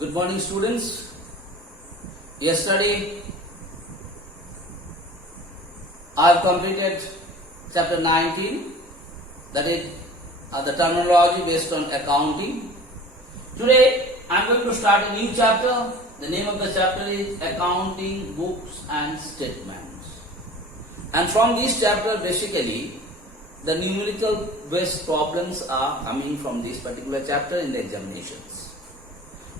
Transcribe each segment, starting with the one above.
Good morning, students. Yesterday I have completed chapter 19, that is the terminology based on accounting. Today I am going to start a new chapter. The name of the chapter is Accounting Books and Statements. And from this chapter, basically, the numerical based problems are coming from this particular chapter in the examinations.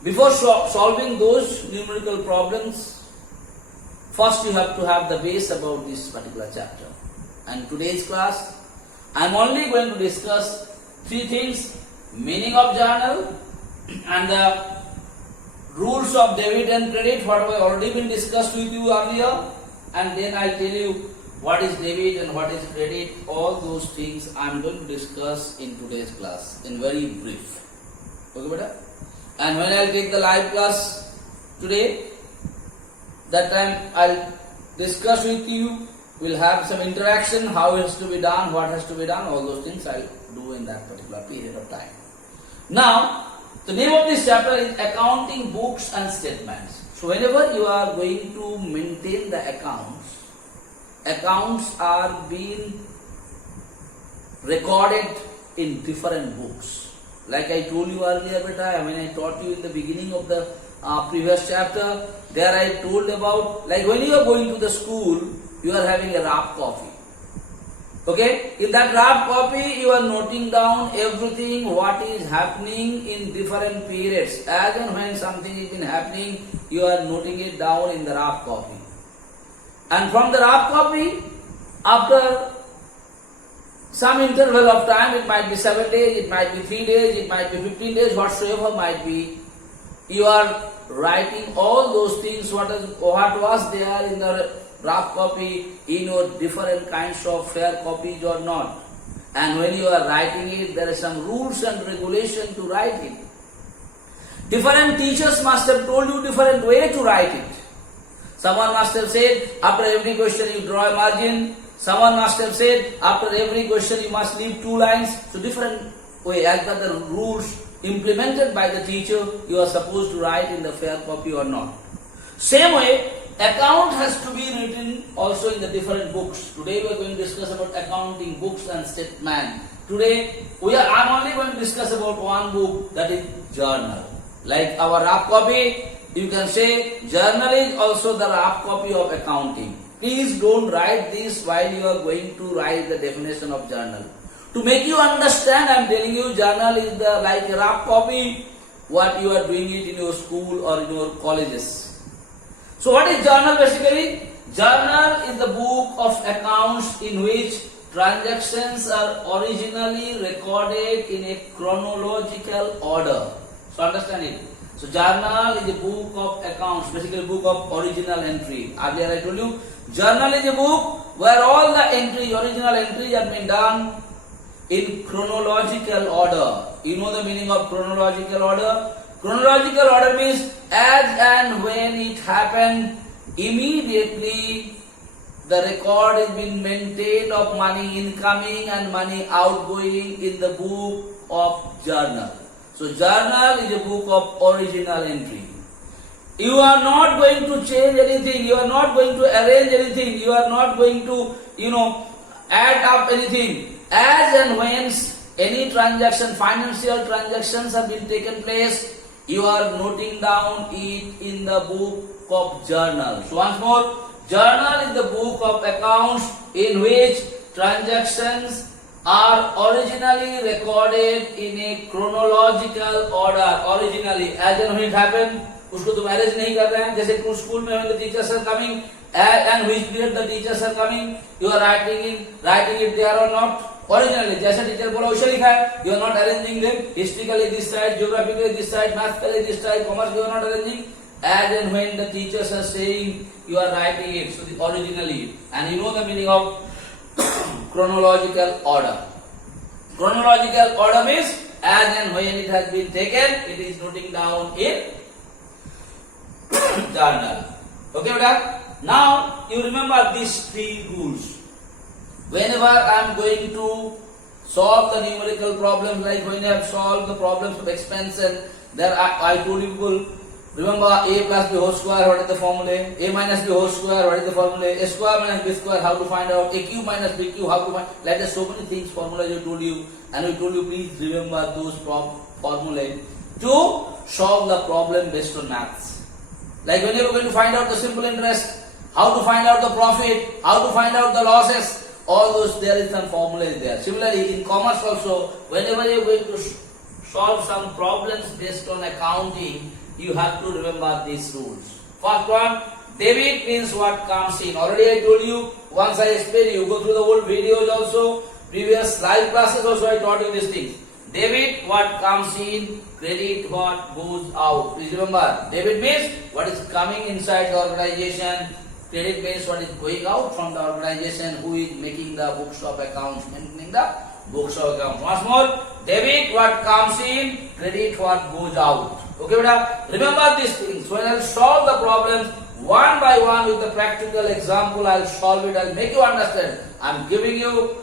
Before solving those numerical problems, first you have to have the base about this particular chapter. And today's class, I am only going to discuss three things: meaning of journal and the rules of debit and credit, what have already been discussed with you earlier, and then I tell you what is debit and what is credit. All those things I am going to discuss in today's class in very brief. Okay, beta? And when I will take the live class today, that time I will discuss with you, we will have some interaction, how it has to be done, what has to be done, all those things I will do in that particular period of time. Now, the name of this chapter is Accounting Books and Statements. So whenever you are going to maintain the accounts are being recorded in different books. Like I told you earlier, beta, when I taught you in the beginning of the previous chapter, there I told about, like when you are going to the school, you are having a rough copy. Okay? In that rough copy, you are noting down everything what is happening in different periods. As and when something is been happening, you are noting it down in the rough copy. And from the rough copy, after some interval of time, it might be 7 days, it might be 3 days, it might be 15 days, whatsoever might be, you are writing all those things what was there in the rough copy in your different kinds of fair copies or not. And when you are writing it, there are some rules and regulation to write it. Different teachers must have told you different way to write it. Someone must have said, after every question you draw a margin. Someone must have said, after every question you must leave 2 lines. So different way, as per the rules implemented by the teacher, you are supposed to write in the fair copy or not. Same way, account has to be written also in the different books. Today we are going to discuss about accounting books and statement. Today I am only going to discuss about one book, that is journal. Like our rough copy, you can say journal is also the rough copy of accounting. Please don't write this while you are going to write the definition of journal. To make you understand, I am telling you journal is like a rough copy, what you are doing it in your school or in your colleges. So what is journal basically? Journal is the book of accounts in which transactions are originally recorded in a chronological order. So understand it. So journal is a book of accounts, basically book of original entry. Earlier I told you, journal is a book where all the entries, original entries have been done in chronological order. You know the meaning of chronological order? Chronological order means as and when it happened, immediately the record is being maintained of money incoming and money outgoing in the book of journal. So journal is a book of original entry. You are not going to change anything, you are not going to arrange anything, you are not going to, add up anything. As and when any transaction, financial transactions have been taken place, you are noting down it in the book of journal. So once more, journal is the book of accounts in which transactions are originally recorded in a chronological order. Originally, as and when it happened, उसको तुम arrange नहीं कर रहे हैं. जैसे school में when the teachers are coming and which period the teachers are coming, you are writing it there or not. Originally, जैसे teacher बोला वैसे लिखा है. You are not arranging them. Historically this side, geographically this side, mathematically this side, commerce you are not arranging. As and when the teachers are saying, you are writing it. So originally, and you know the meaning of chronological order. Chronological order means as and when it has been taken, it is noting down in journal. Okay, beta? Now you remember these 3 rules. Whenever I am going to solve the numerical problems, like when I have solved the problems of expansion, there I told you people, Remember a plus b whole square, what is the formula? A minus b whole square, what is the formula? A square minus b square, how to find out? A cube minus b cube, how to find? Like there's so many things, formulas we told you, and we told you please remember those formulae to solve the problem based on maths. Like when you are going to find out the simple interest, how to find out the profit, how to find out the losses, all those there is some formula is there. Similarly in commerce also, whenever you are going to solve some problems based on accounting, you have to remember these rules. First one, debit means what comes in. Already I told you, once I explained you, go through the old videos also, previous live classes also I taught you these things. Debit, what comes in, credit, what goes out. Please remember, debit means what is coming inside the organization, credit means what is going out from the organization, who is making the books of accounts, maintaining the books of accounts. Once more, debit, what comes in, credit, what goes out. Okay, beta? Remember these things. When I will solve the problems one by one with the practical example, I will solve it, I will make you understand. I am giving you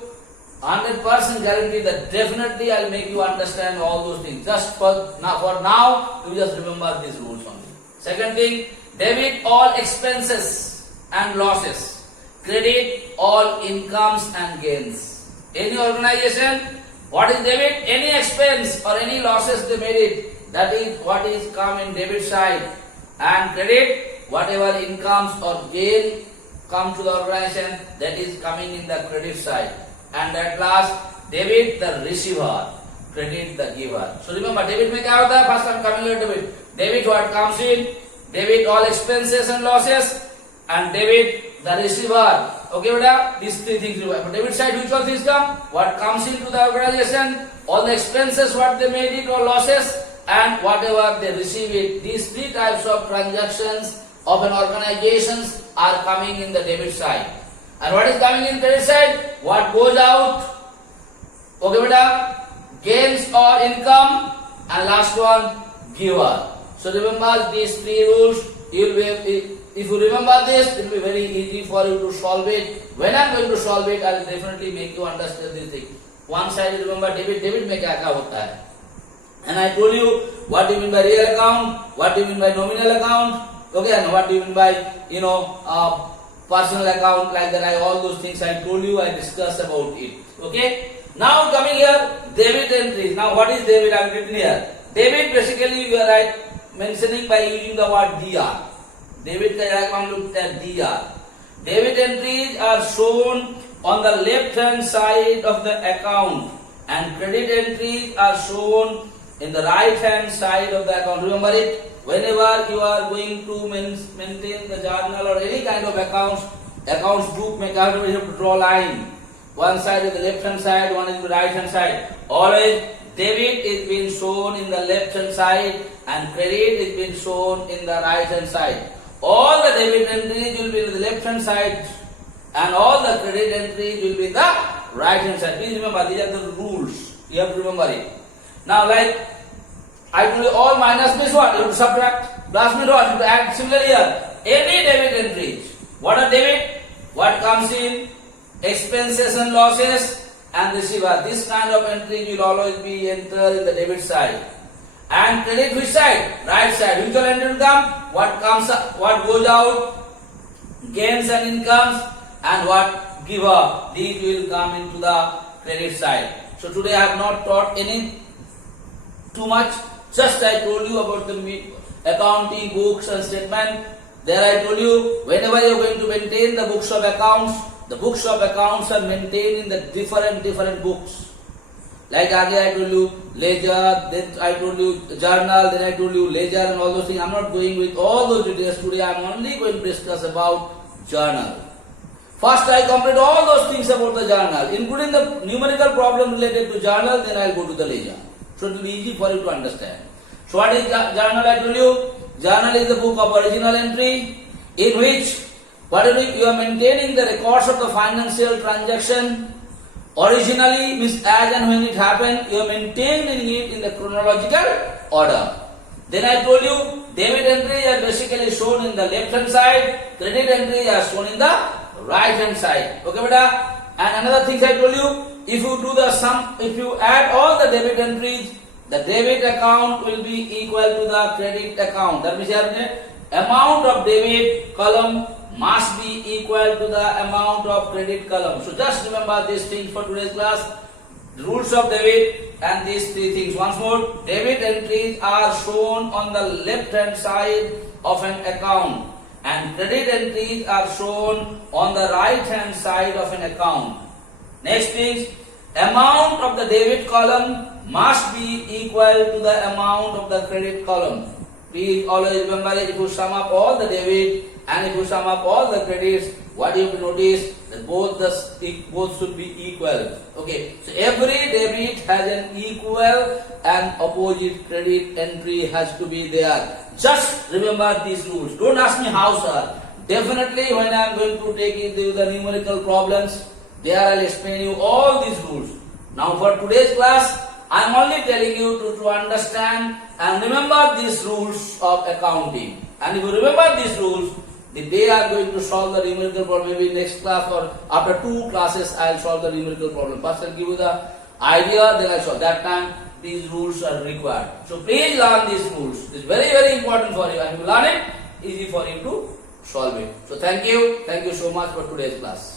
100% guarantee that definitely I will make you understand all those things. Just for now, you just remember these rules only. Second thing, debit all expenses and losses. Credit all incomes and gains. Any organization, what is debit? Any expense or any losses they made it. That is what is come in debit side. And credit, whatever incomes or gain come to the organization, that is coming in the credit side. And at last, debit the receiver, credit the giver. So remember, debit mein kya hota hai? First I am coming here to debit. Debit what comes in, debit all expenses and losses, and debit the receiver. Okay, beta? These three things. For debit side, which all things come? What comes into the organization, all the expenses, what they made it or losses, and whatever they receive it. These three types of transactions of an organization are coming in the debit side. And what is coming in credit side? What goes out? Okay, beta? Gains or income, and last one, giver. So remember these three rules. You will be, if you remember this, it will be very easy for you to solve it. When I am going to solve it, I will definitely make you understand this thing. One side, remember debit. Debit mein kya hota hai? And I told you what do you mean by real account, what do you mean by nominal account, okay, and what do you mean by personal account, like that. All those things I told you, I discussed about it. Okay. Now coming here, debit entries. Now what is debit? I am written here. Debit basically you are mentioning by using the word DR. Debit ka I looked at DR. Debit entries are shown on the left hand side of the account, and credit entries are shown in the right hand side of the account. Remember it. Whenever you are going to maintain the journal or any kind of accounts book, you have to draw line. One side is the left hand side, one is the right hand side. Always debit is being shown in the left hand side and credit is being shown in the right hand side. All the debit entries will be in the left hand side and all the credit entries will be in the right hand side. Please remember, these are the rules. You have to remember it. Now, like I told you, all minus means what? You have to subtract. Plus means what? You have to add. Similarly here, any debit entries. What are debit? What comes in? Expenses and losses and receiver. This kind of entries will always be entered in the debit side. And credit which side? Right side. Which will enter income? What comes up, what goes out? Gains and incomes, and what giver. These will come into the credit side. So today I have not taught any too much. Just I told you about the accounting books and statement. There I told you, whenever you are going to maintain the books of accounts, the books of accounts are maintained in the different books. Like earlier I told you ledger, then I told you journal, then I told you ledger and all those things. I am not going with all those details today. I am only going to discuss about journal. First I complete all those things about the journal, including the numerical problem related to journal, then I will go to the ledger. So it will be easy for you to understand. So what is journal? I told you, journal is the book of original entry in which you are maintaining the records of the financial transaction. Originally means as and when it happened, you are maintaining it in the chronological order. Then I told you, debit entries are basically shown in the left hand side, credit entries are shown in the right hand side. Okay, beta? And another thing I told you, if you do the sum, if you add all the debit entries the debit account will be equal to the credit account. That means here amount of debit column must be equal to the amount of credit column. So just remember these things for today's class. The rules of debit and these three things. Once more, debit entries are shown on the left hand side of an account and credit entries are shown on the right hand side of an account. Next is, amount of the debit column must be equal to the amount of the credit column. Please always remember, if you sum up all the debit and if you sum up all the credits, what you have to notice that both should be equal. Okay, so every debit has an equal and opposite credit entry has to be there. Just remember these rules. Don't ask me how, sir. Definitely when I am going to take into the numerical problems, there I will explain you all these rules. Now for today's class, I am only telling you to understand and remember these rules of accounting. And if you remember these rules, the day I am going to solve the numerical problem, maybe next class or after 2 classes, I will solve the numerical problem. First I will give you the idea, then I will solve. That time these rules are required. So please learn these rules. It is very, very important for you. And if you learn it, easy for you to solve it. So thank you so much for today's class.